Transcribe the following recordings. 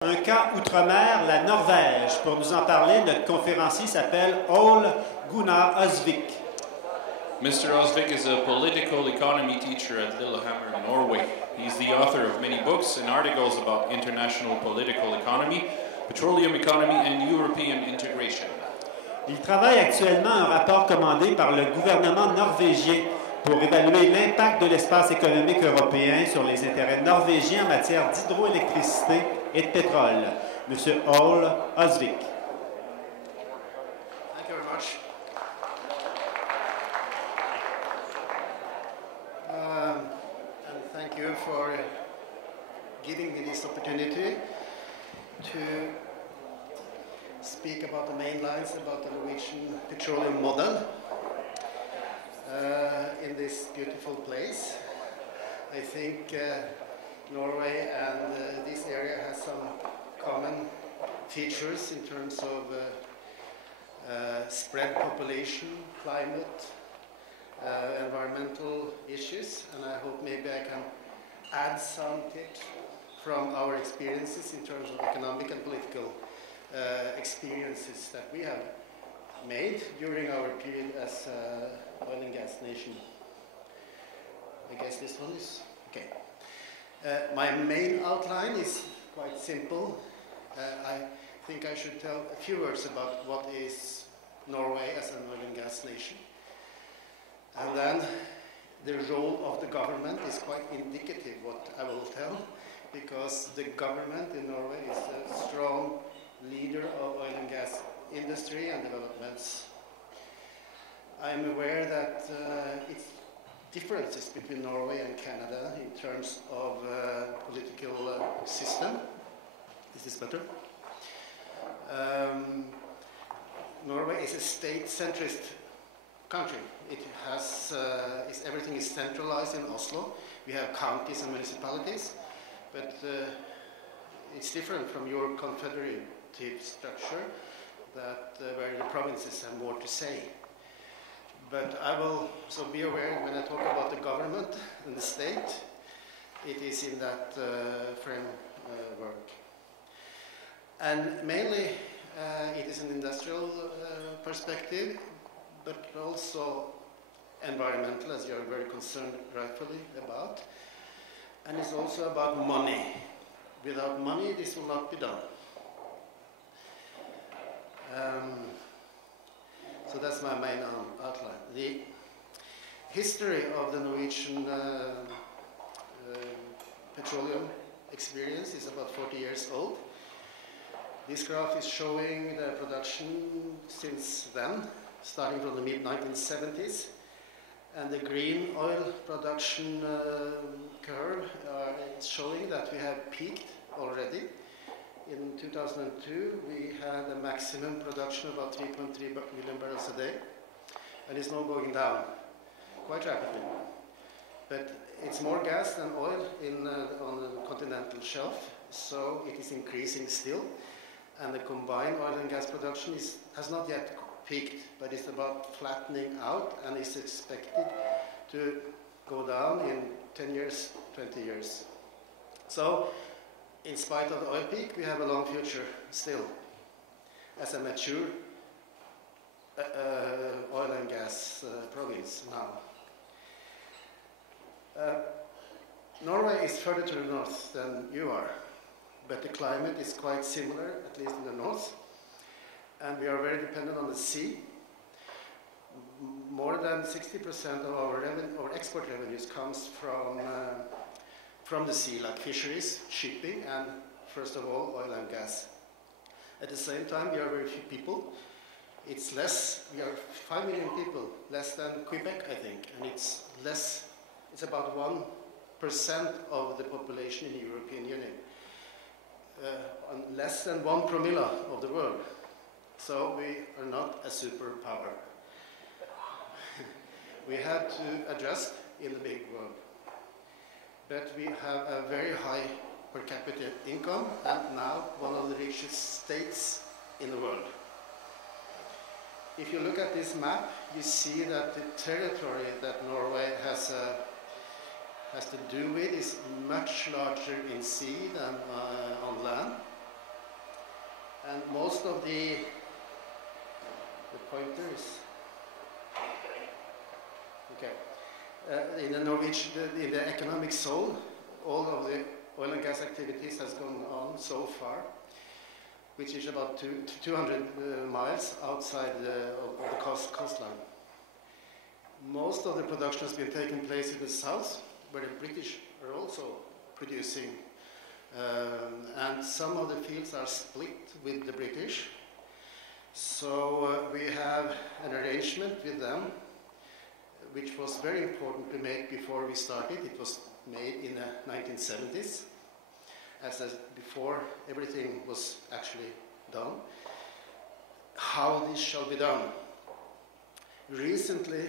Un cas outre-mer, la Norvège. Pour nous en parler, notre conférencier s'appelle Gunnar Austvik. Mr. Austvik is a political economy teacher at Lillehammer, Norway. He's the author of many books and articles about international political economy, petroleum economy, and European integration. Il travaille actuellement un rapport commandé par le gouvernement norvégien pour évaluer l'impact de l'espace économique européen sur les intérêts norvégiens en matière d'hydroélectricité et de pétrole. Monsieur Austvik. Thank you very much. And thank you for giving me this opportunity to speak about the main lines about the Norwegian petroleum model in this beautiful place. I think Norway and this area has some common features in terms of spread population, climate, environmental issues, and I hope maybe I can add some tips from our experiences in terms of economic and political experiences that we have made during our period as oil and gas nation. I guess this one is okay. My main outline is quite simple. I think I should tell a few words about what is Norway as an oil and gas nation. And then the role of the government is quite indicative what I will tell, because the government in Norway is a strong leader of oil and gas industry and developments. I am aware that it's differences between Norway and Canada in terms of political system. This is better. Norway is a state-centrist country. It has everything is centralized in Oslo. We have counties and municipalities, but it's different from your confederative structure that where the provinces have more to say. But I will so be aware when I talk about the government and the state, it is in that framework. And mainly it is an industrial perspective, but also environmental, as you are very concerned rightfully about. And it's also about money. Without money, this will not be done. So that's my main outline. The history of the Norwegian petroleum experience is about 40 years old. This graph is showing the production since then, starting from the mid-1970s. And the green oil production curve is showing that we have peaked already. In 2002, we had a maximum production of about 3.3 million barrels a day, and it's now going down quite rapidly. But it's more gas than oil on the continental shelf, so it is increasing still. And the combined oil and gas production has not yet peaked, but it's about flattening out, and is expected to go down in 10 years, 20 years. So, in spite of the oil peak, we have a long future still as a mature oil and gas province now. Norway is further to the north than you are, but the climate is quite similar, at least in the north, and we are very dependent on the sea. More than 60% of our export revenues comes from the sea, like fisheries, shipping, and first of all, oil and gas. At the same time, we are very few people. It's less, we are 5 million people, less than Quebec, I think, and it's about 1% of the population in the European Union. And less than 1 promille of the world. So we are not a superpower. We had to adjust in the big world. But we have a very high per capita income, and now one of the richest states in the world. If you look at this map, you see that the territory that Norway has to do with is much larger in sea than on land. And most of the pointers, okay, in the Norwegian, in the economic zone, all of the oil and gas activities has gone on so far, which is about 200 miles outside of the coastline. Most of the production has been taking place in the south, where the British are also producing. And some of the fields are split with the British. So we have an arrangement with them, which was very important to make before we started. It was made in the 1970s, before everything was actually done. How this shall be done. Recently,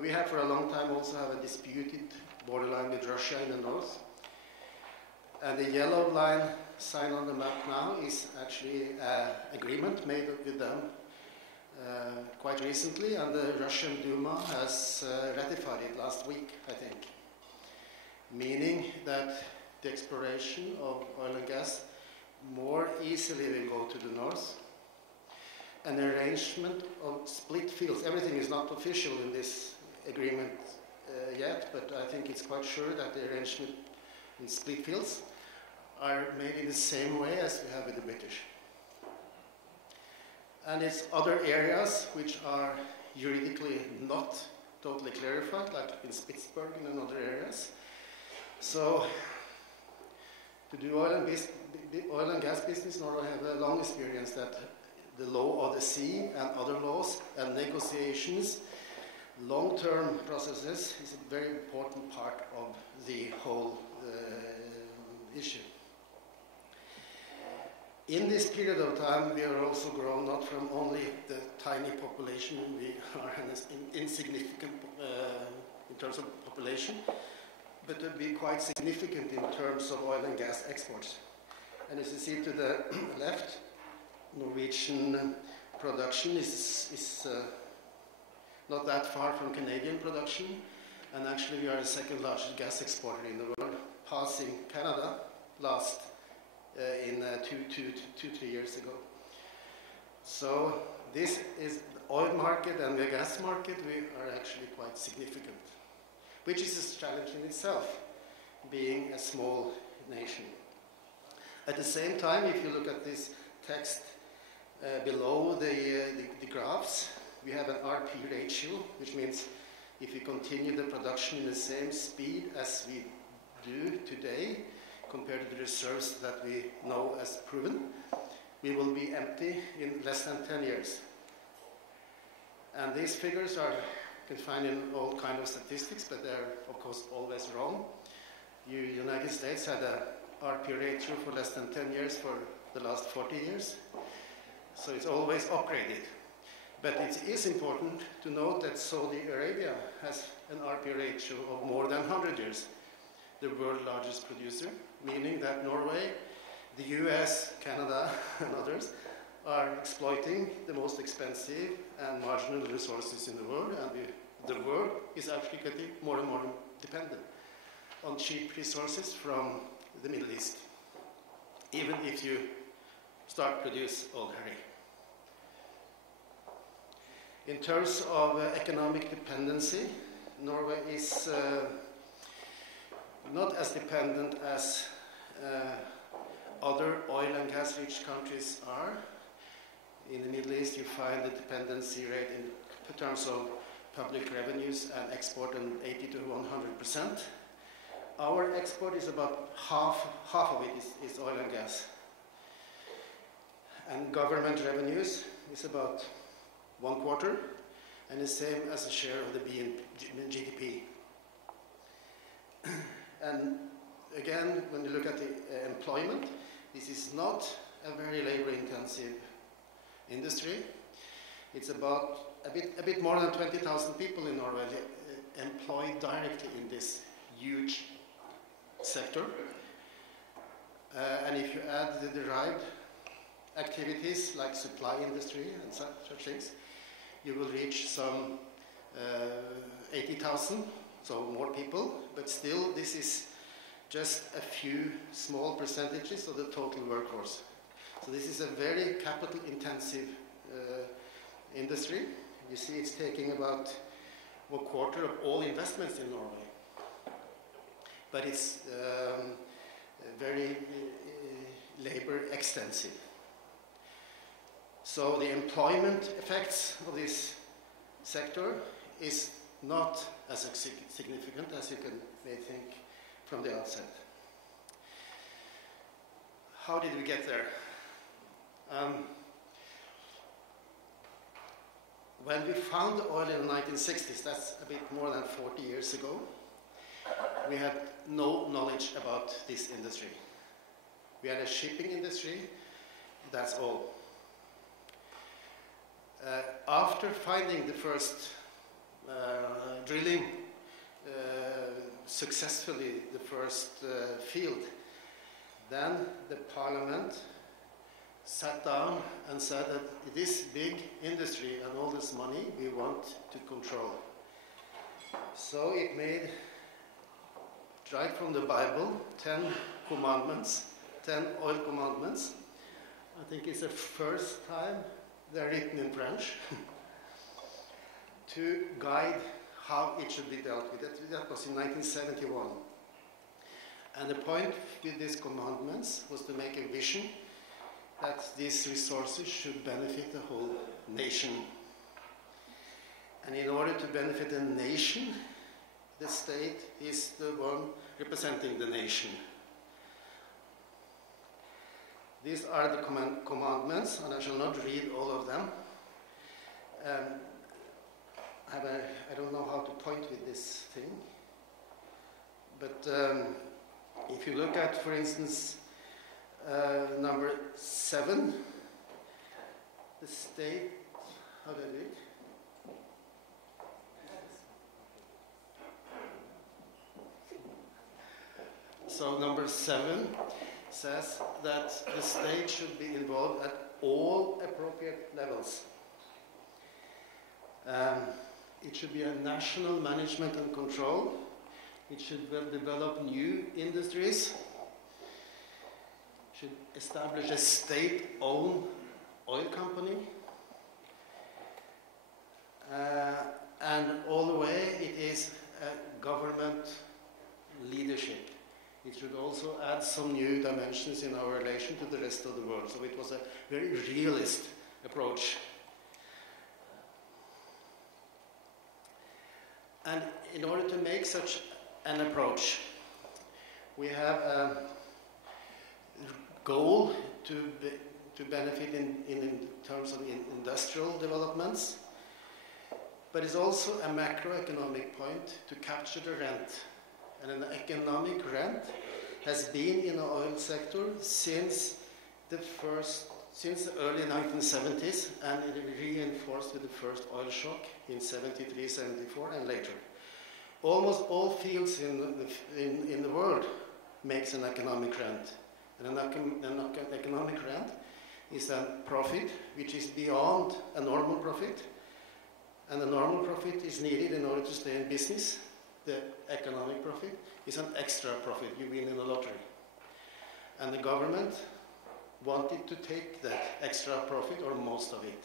we have for a long time also have a disputed borderline with Russia in the north. And the yellow line sign on the map now is actually an agreement made with them quite recently, and the Russian Duma has ratified it last week, I think. Meaning that the exploration of oil and gas more easily will go to the north. An arrangement of split fields. Everything is not official in this agreement yet, but I think it's quite sure that the arrangement in split fields are made in the same way as we have with the British. And it's other areas which are juridically not totally clarified, like in Spitsbergen and other areas. So, to do oil and gas business, Norway have a long experience that the law of the sea and other laws and negotiations, long-term processes, is a very important part of the whole issue. In this period of time, we are also grown not from only the tiny population, we are insignificant in terms of population, but to be quite significant in terms of oil and gas exports. And as you see to the left, Norwegian production is not that far from Canadian production, and actually we are the second largest gas exporter in the world, passing Canada in 2-3 years ago. So this is the oil market and the gas market. We are actually quite significant, which is a challenge in itself, being a small nation. At the same time, if you look at this text below the graphs, we have an RP ratio, which means if we continue the production in the same speed as we do today, compared to the reserves that we know as proven, we will be empty in less than 10 years. And these figures you can find in all kinds of statistics, but they're of course always wrong. The United States had a RP ratio for less than 10 years for the last 40 years. So it's always upgraded. But it is important to note that Saudi Arabia has an RP ratio of more than 100 years, the world's largest producer, meaning that Norway, the US, Canada, and others are exploiting the most expensive and marginal resources in the world, and the world is actually getting more and more dependent on cheap resources from the Middle East, even if you start produce already. In terms of economic dependency, Norway is not as dependent as other oil and gas rich countries are. In the Middle East, you find the dependency rate in terms of public revenues and export in 80 to 100%. Our export is about half of it is oil and gas. And government revenues is about 1/4, and the same as the share of the GDP. And again, when you look at the employment, this is not a very labor-intensive industry. It's about a bit more than 20,000 people in Norway employed directly in this huge sector. And if you add the derived activities like supply industry and such things, you will reach some 80,000, so more people, but still this is just a few small percentages of the total workforce. So this is a very capital intensive industry. You see it's taking about 1/4 of all investments in Norway. But it's very labor extensive. So the employment effects of this sector is not as significant as you may think from the outset. How did we get there? When we found the oil in the 1960s, that's a bit more than 40 years ago, we had no knowledge about this industry. We had a shipping industry, that's all. After finding the first drilling successfully, the first field, then the parliament sat down and said that this big industry and all this money we want to control. So it made, right from the Bible, 10 commandments, 10 oil commandments. I think it's the first time they're written in French to guide how it should be dealt with. That was in 1971. And the point with these commandments was to make a vision that these resources should benefit the whole nation. And in order to benefit a nation, the state is the one representing the nation. These are the commandments, and I shall not read all of them. I don't know how to point with this thing, but if you look at, for instance, number 7, the state, how do I do it? So number 7 says that the state should be involved at all appropriate levels. It should be a national management and control. It should develop new industries. Should establish a state-owned oil company. And all the way it is a government leadership. It should also add some new dimensions in our relation to the rest of the world. So it was a very realist approach. And in order to make such an approach, we have a goal to benefit in terms of industrial developments, but it's also a macroeconomic point to capture the rent. And an economic rent has been in the oil sector since the early 1970s, and it reinforced with the first oil shock in 73, 74, and later. Almost all fields in the world makes an economic rent. And an economic rent is a profit which is beyond a normal profit, and the normal profit is needed in order to stay in business. The economic profit is an extra profit you win in the lottery. And the government wanted to take that extra profit, or most of it.